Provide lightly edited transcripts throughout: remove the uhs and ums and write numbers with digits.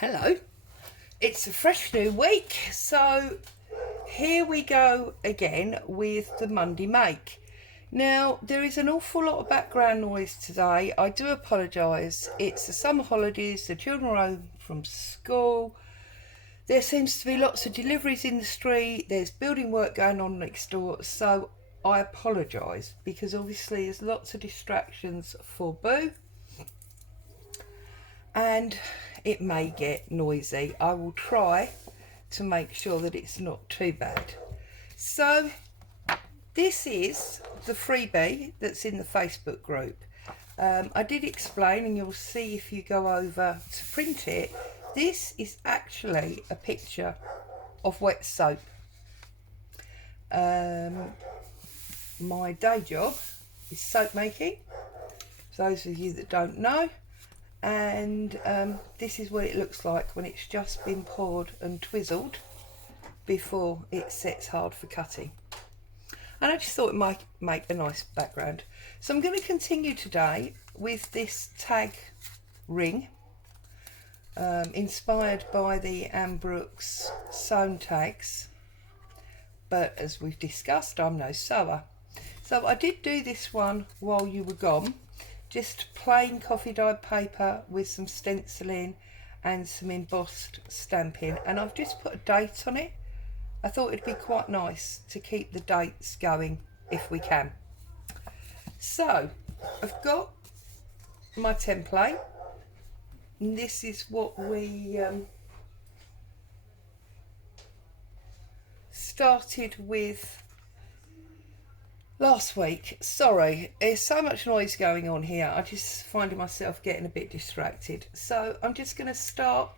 Hello, it's a fresh new week, so here we go again with the Monday make. Now, there is an awful lot of background noise today. I do apologise. It's the summer holidays, the children are home from school. There seems to be lots of deliveries in the street, there's building work going on next door, so I apologise because obviously there's lots of distractions for Boo and it may get noisy. I will try to make sure that it's not too bad. So this is the freebie that's in the Facebook group. I did explain, and you'll see if you go over to print it, this is actually a picture of wet soap. My day job is soap making, for those of you that don't know, and this is what it looks like when it's just been poured and twizzled before it sets hard for cutting. And I just thought it might make a nice background. So I'm going to continue today with this tag ring, inspired by the Anne Brooks sewn tags, but as we've discussed, I'm no sewer. So I did do this one while you were gone, just plain coffee dyed paper with some stenciling and some embossed stamping, and I've just put a date on it. I thought it'd be quite nice to keep the dates going if we can. So I've got my template, and this is what we started with last week. Sorry, there's so much noise going on here. I just finding myself getting a bit distracted. So I'm just going to start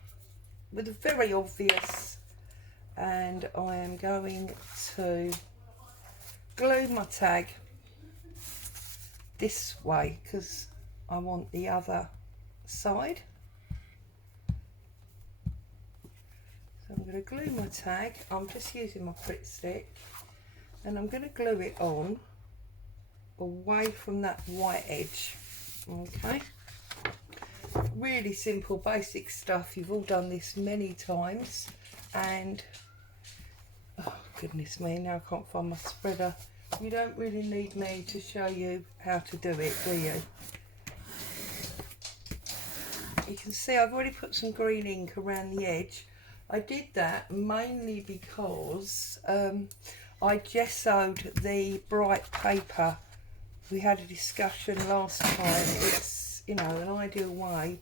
with a very obvious, and I am going to glue my tag this way because I want the other side. So I'm going to glue my tag. I'm just using my Pritt stick, and I'm going to glue it on away from that white edge. Okay, really simple basic stuff. You've all done this many times, and oh goodness me, now I can't find my spreader. You don't really need me to show you how to do it, do you? You can see I've already put some green ink around the edge. I did that mainly because I gessoed the bright paper. We had a discussion last time. It's, you know, an ideal way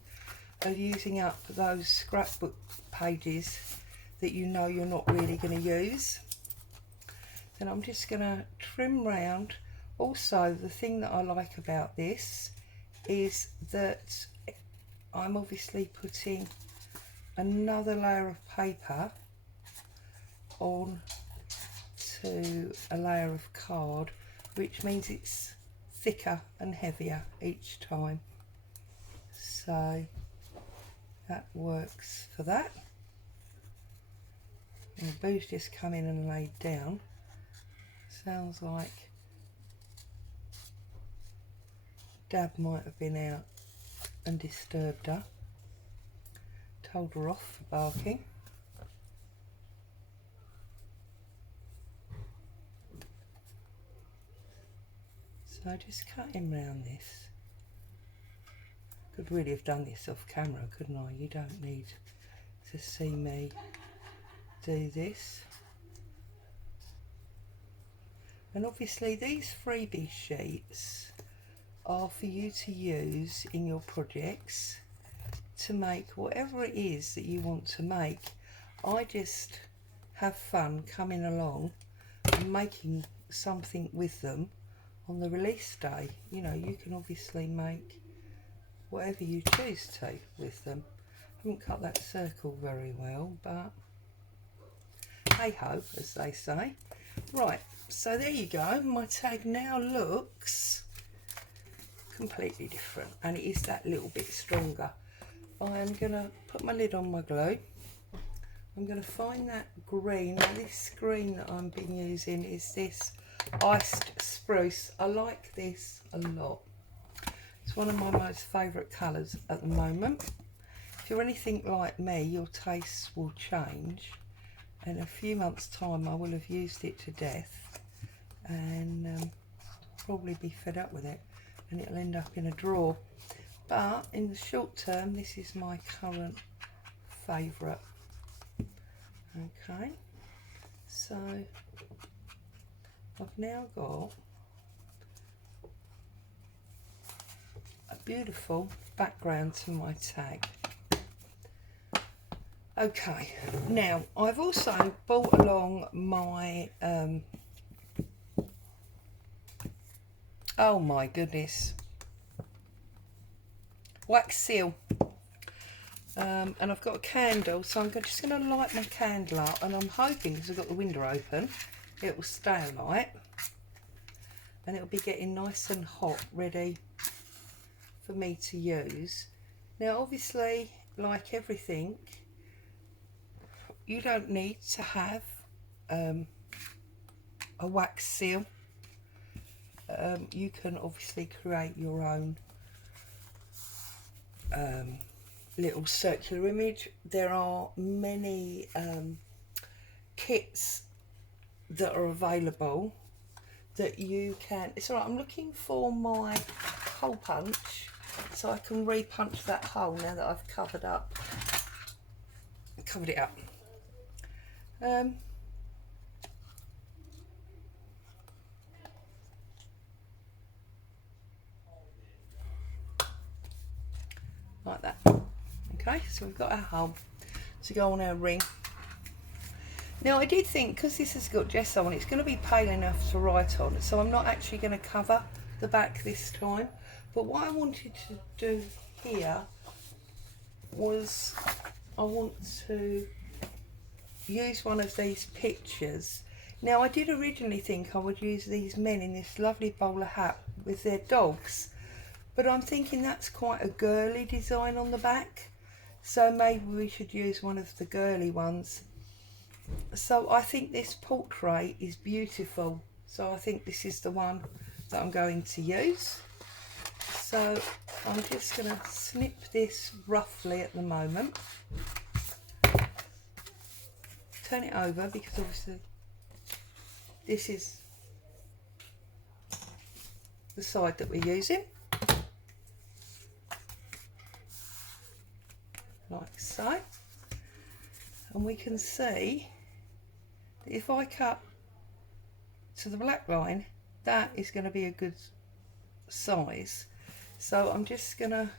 of using up those scrapbook pages that you know you're not really going to use. Then I'm just going to trim round. Also, the thing that I like about this is that I'm obviously putting another layer of paper on to a layer of card, which means it's thicker and heavier each time. So that works for that. And Boo's just come in and laid down. Sounds like Dad might have been out and disturbed her. Told her off for barking. So just cutting round this. Could really have done this off camera, couldn't I? You don't need to see me do this. And obviously these freebie sheets are for you to use in your projects to make whatever it is that you want to make. I just have fun coming along and making something with them on the release day. You know, you can obviously make whatever you choose to with them. I haven't cut that circle very well, but hey ho, as they say. Right, so there you go. My tag now looks completely different, and it is that little bit stronger. I am going to put my lid on my glue. I'm going to find that green. Now this green that I've been using is this iced spruce. I like this a lot. It's one of my most favourite colours at the moment. If if you're anything like me, your tastes will change. In a few months' time, I will have used it to death, and probably be fed up with it, and it'll end up in a drawer. But in the short term, this is my current favourite. Okay, so I've now got a beautiful background to my tag. Okay, now I've also brought along my oh my goodness, wax seal, and I've got a candle, so I'm just going to light my candle up, and I'm hoping, because I've got the window open, it will stay alight and it'll be getting nice and hot, ready for me to use. Now obviously, like everything, you don't need to have a wax seal. You can obviously create your own little circular image. There are many kits that are available that you can. It's alright, I'm looking for my hole punch so I can re-punch that hole now that I've covered it up. Like that. Okay, so we've got our hole to go on our ring. Now I did think, because this has got gesso on, it's going to be pale enough to write on, so I'm not actually going to cover the back this time. But what I wanted to do here was, I want to use one of these pictures. Now I did originally think I would use these men in this lovely bowler hat with their dogs, but I'm thinking that's quite a girly design on the back, so maybe we should use one of the girly ones. So I think this portrait is beautiful, so I think this is the one that I'm going to use. So I'm just going to snip this roughly at the moment, turn it over, because obviously this is the side that we're using, like so, and we can see that if I cut to the black line, that is going to be a good size. So I'm just going to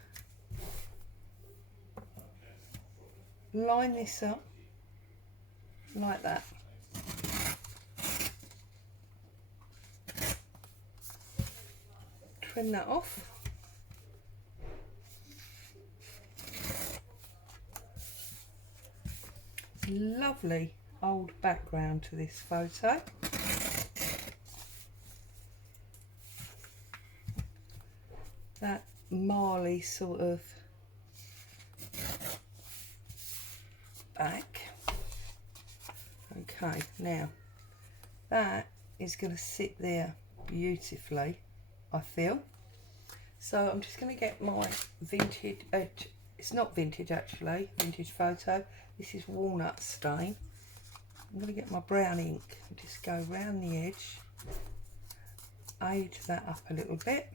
line this up like that. Trim that off. Lovely old background to this photo. That Marley sort of back. Okay, now that is going to sit there beautifully, I feel. So I'm just going to get my vintage, it's not vintage actually, vintage photo. This is walnut stain. I'm going to get my brown ink and just go round the edge, age that up a little bit.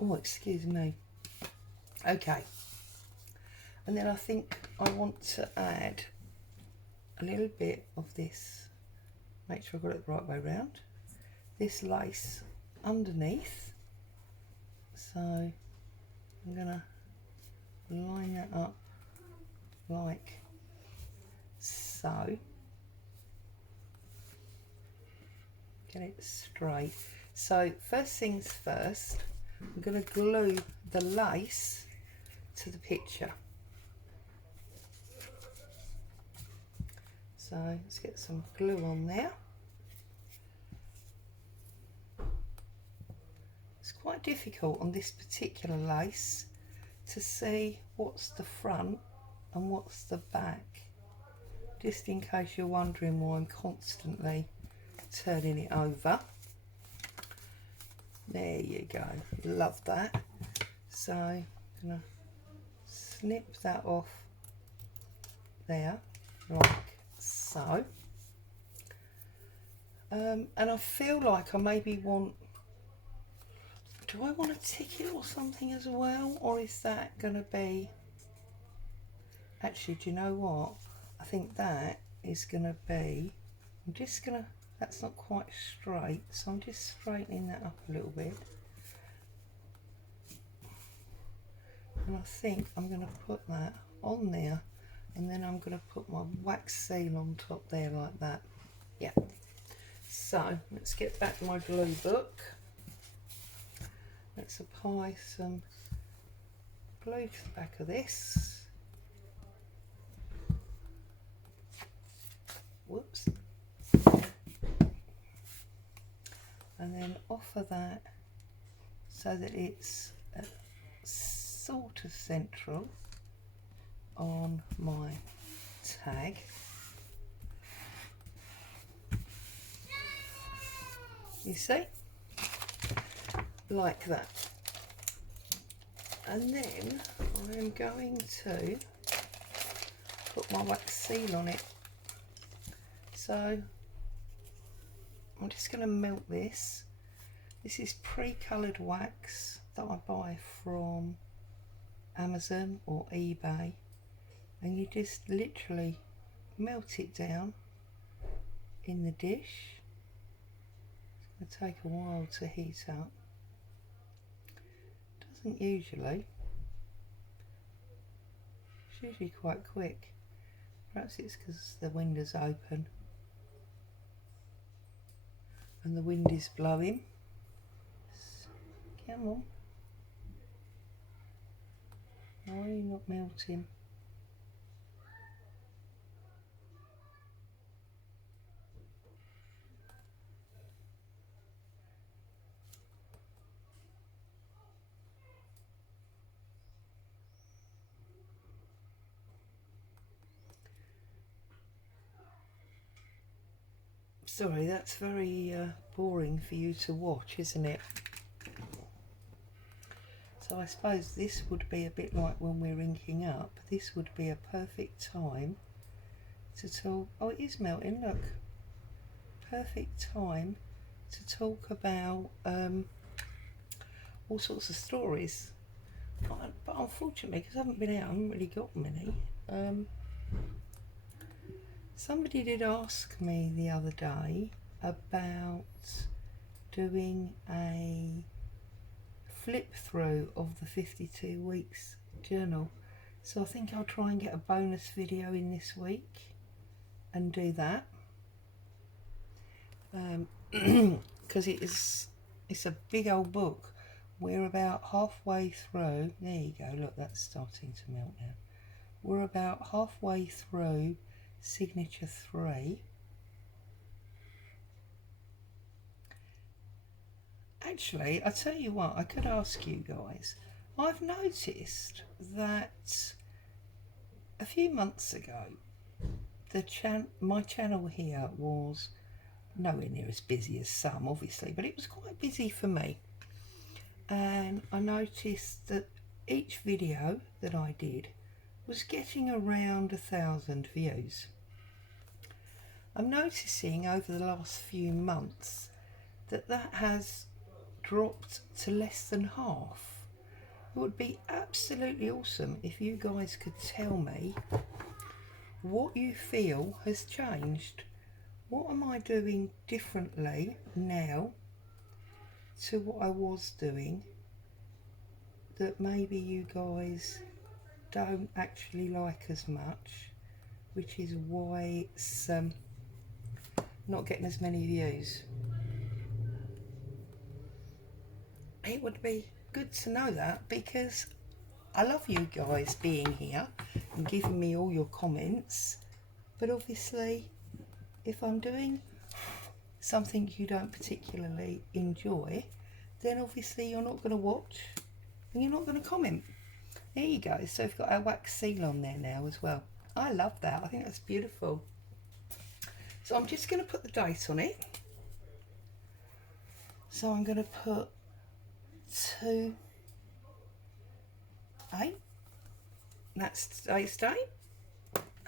Oh, excuse me. Okay, and then I think I want to add a little bit of this, make sure I got it the right way round, this lace underneath. So I'm gonna line that up like so, get it straight. So first things first, I'm going to glue the lace to the picture. So let's get some glue on there. It's quite difficult on this particular lace to see what's the front and what's the back. just in case you're wondering why I'm constantly turning it over. There you go, love that. So I'm gonna snip that off there, like so. And I feel like I maybe want, do I want a ticket or something as well, or is that gonna be, actually, do you know what, I think that is gonna be, I'm just gonna, that's not quite straight, so I'm just straightening that up a little bit. And I think I'm going to put that on there, and then I'm going to put my wax seal on top there like that. Yeah. So let's get back to my glue book. Let's apply some glue to the back of this. Whoops. And then offer that so that it's sort of central on my tag. You see? Like that. And then I am going to put my wax seal on it. So I'm just going to melt this. This is pre-coloured wax that I buy from Amazon or eBay, and you just literally melt it down in the dish. It's going to take a while to heat up. Doesn't usually. It's usually quite quick. Perhaps it's because the windows open and the wind is blowing. Come on. Why are you not melting? Sorry, that's very boring for you to watch, isn't it? So I suppose this would be a bit like when we're inking up. This would be a perfect time to talk. Oh, it is melting, look. Perfect time to talk about all sorts of stories. But unfortunately, because I haven't been out, I haven't really got many. Somebody did ask me the other day about doing a flip through of the 52 weeks journal, so I think I'll try and get a bonus video in this week and do that, because it's a big old book. We're about halfway through. There you go, look, that's starting to melt now. We're about halfway through signature 3. Actually, I tell you what, I could ask you guys. I've noticed that a few months ago, my channel here was nowhere near as busy as some, obviously, but it was quite busy for me. And I noticed that each video that I did was getting around 1,000 views. I'm noticing over the last few months that that has dropped to less than half. It would be absolutely awesome if you guys could tell me what you feel has changed. What am I doing differently now to what I was doing that maybe you guys don't actually like as much, which is why it's not getting as many views? It would be good to know that, because I love you guys being here and giving me all your comments, but obviously if I'm doing something you don't particularly enjoy, then obviously you're not going to watch and you're not going to comment. There you go. So we've got our wax seal on there now as well. I love that. I think that's beautiful. So I'm just going to put the date on it. So I'm going to put 2/8. That's today's date.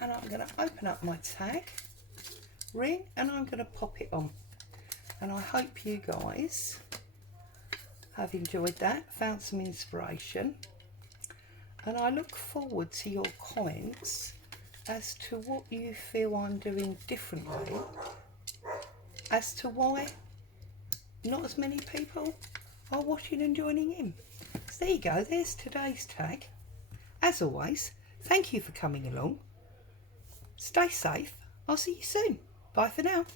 And I'm going to open up my tag ring and I'm going to pop it on. And I hope you guys have enjoyed that, found some inspiration. And I look forward to your comments as to what you feel I'm doing differently, as to why not as many people are watching and joining in. So there you go, there's today's tag. As always, thank you for coming along. Stay safe. I'll see you soon. Bye for now.